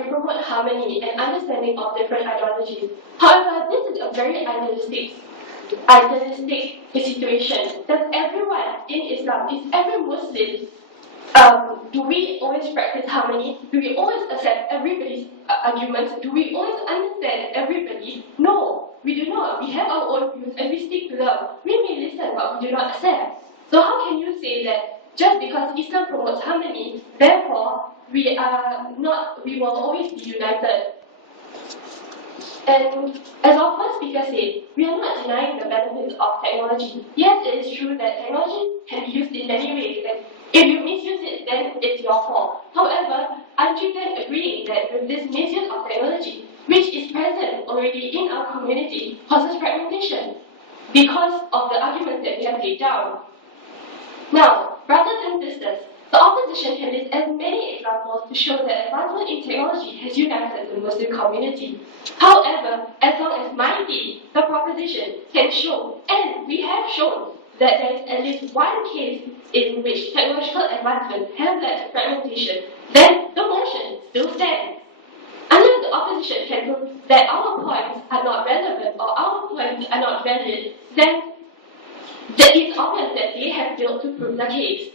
we promote harmony and understanding of different ideologies. However, this is a very idealistic situation. Does everyone in Islam, is every Muslim, do we always practice harmony? Do we always accept everybody's arguments? Do we always understand everybody? No, we do not. We have our own views and we stick to them. We may listen, but we do not accept. So how can you say that just because Islam promotes harmony, therefore we will always be united? And as our first speaker said, we are not denying the benefits of technology. Yes, it is true that technology can be used in many ways, and if you misuse it, then it's your fault. However, aren't you then agreeing that with this misuse of technology, which is present already in our community, causes fragmentation because of the arguments that we have laid down? Now, rather than business, the opposition can list as many examples to show that advancement in technology has united the Muslim community. However, as long as my team, the proposition, can show, and we have shown, that there is at least one case in which technological advancement has led to fragmentation, then the motion still stands. Unless the opposition can prove that our points are not relevant or our points are not valid, then it's obvious that they have failed to prove the case.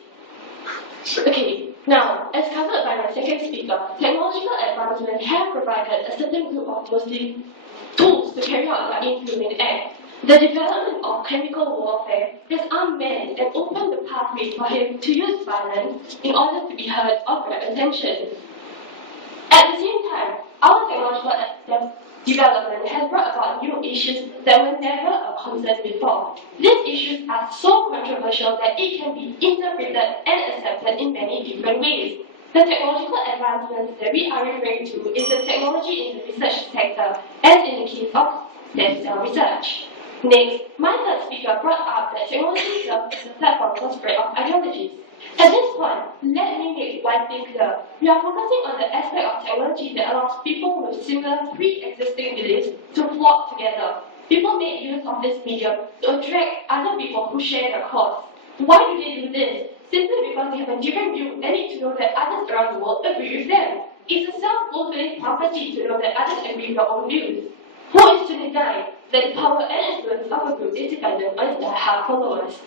Okay, now, as covered by my second speaker, technological advancement have provided a certain group of Muslim tools to carry out their inhumane act. The development of chemical warfare has armed men and opened the pathway for him to use violence in order to be heard or grab attention. At the same time, our technological development has brought about new issues that were never a concern before. These issues are so controversial that it can be interpreted and accepted in many different ways. The technological advancements that we are referring to is the technology in the research sector, as in the case of stem cell research. Next, my third speaker brought up that technology serves as a platform for spread of ideologies. At this point, let me make one thing clear. We are focusing on the aspect of technology that allows people with similar pre-existing beliefs to flock together. People make use of this medium to attract other people who share their cause. Why do they do this? Simply because they have a different view and need to know that others around the world agree with them. It's a self-fulfilling prophecy to know that others agree with your own views. Who is to deny that the power and influence of a group is dependent on its diehard followers?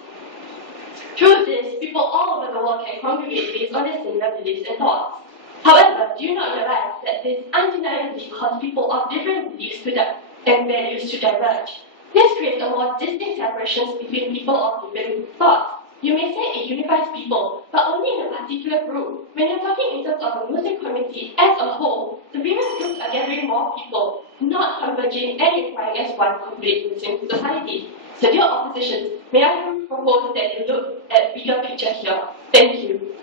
Through this, people all over the world can congregate based on their similar beliefs and thoughts. However, do you not realize that this undeniably causes people of different beliefs and values to diverge? This creates a more distinct separations between people of different thoughts. You may say it unifies people, but only in a particular group. When you're talking in terms of a Muslim community as a whole, the various groups are gathering more people, not converging and unifying as one complete Muslim society. So dear opposition, may I propose that you look at the bigger picture here. Thank you.